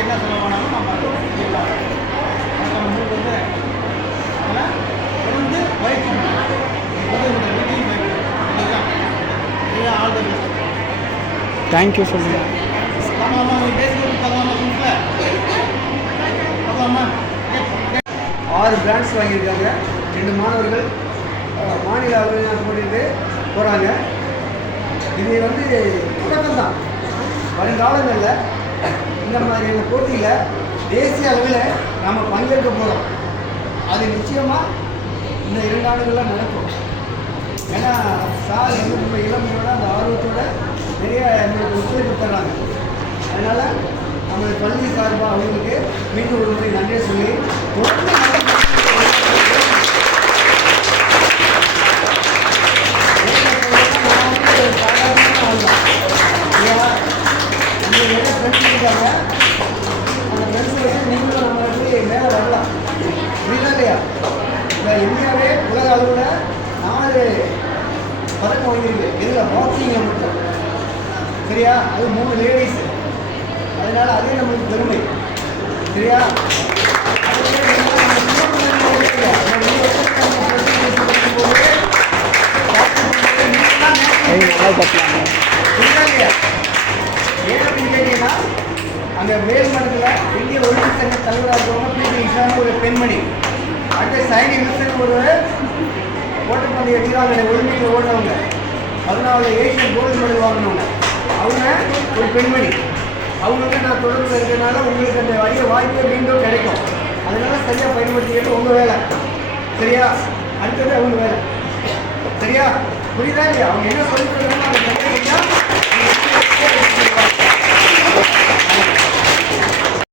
என்ன சொல்ல போனாலும் நம்ம நம்ம மூணு வந்து அதெல்லாம் தொடர்ந்து பயிற்சி தேங்க்யூ சொல்லுங்க ஆறு பிராண்ட்ஸ் வாங்கியிருக்காங்க. ரெண்டு மாணவர்கள் மாநில அளவில் போட்டிட்டு போகிறாங்க இது வந்து தொடக்கம் தான் வருங்காலங்களில் இந்த மாதிரியான போட்டியில் தேசிய அளவில் நாம் பங்கேற்க போகிறோம் அது நிச்சயமாக இந்த இரண்டு ஆண்டுகளில் நடக்கும். ஏன்னா சார் வந்து ரொம்ப இளமையோட அந்த ஆர்வத்தோட நிறைய எங்களுக்கு ஒத்துழைப்பு தர்றாங்க. அதனால் நம்மளுடைய பள்ளி சார்பாக அவங்களுக்கு மீண்டும் ஒரு முறை நன்றியை சொல்லி தொடர்ந்து மேலே வரலாம் புரியுதா இல்லையா இந்த இந்தியாவே உலக அளவில் நாலு பதக்கம் வாங்கியிருக்கு இதில் பாக்ஸிங்கில் மட்டும். சரியா? அது மூணு லேடிஸ் அதனால அதே நம்மளுக்கு பெருமை. சரியா? ஏன் அப்படின்னு கேட்டீங்கன்னா, அந்த மேல்மருந்துல இந்திய ஒலிம்பிக் சங்க தலைவராக இருக்கவங்க பிடி உஷான்னு ஒரு பெண்மணி. அடுத்து சைனி வில்சன் ஒரு ஓட்டப்பந்தய வீராங்கனை ஒலிம்பிக்கில் ஓடினவங்க பதினாலு ஏசியன் கோல்டு மெடல் வாங்கினவங்க. அவங்க ஒரு பெண்மணி. அவங்களுக்கு நான் தொடர்பு இருக்கிறதுனால உங்களுக்கு அந்த அரிய வாய்ப்பு மீண்டும் கிடைக்கும். அதனால சரியாக பயன்படுத்திக்கிறது உங்கள் வேலை. சரியா? அடுத்தது அவங்க வேலை. சரியா? புரியுதா இல்லையா? அவங்க என்ன சொல்லிட்டு இருக்காங்க அதை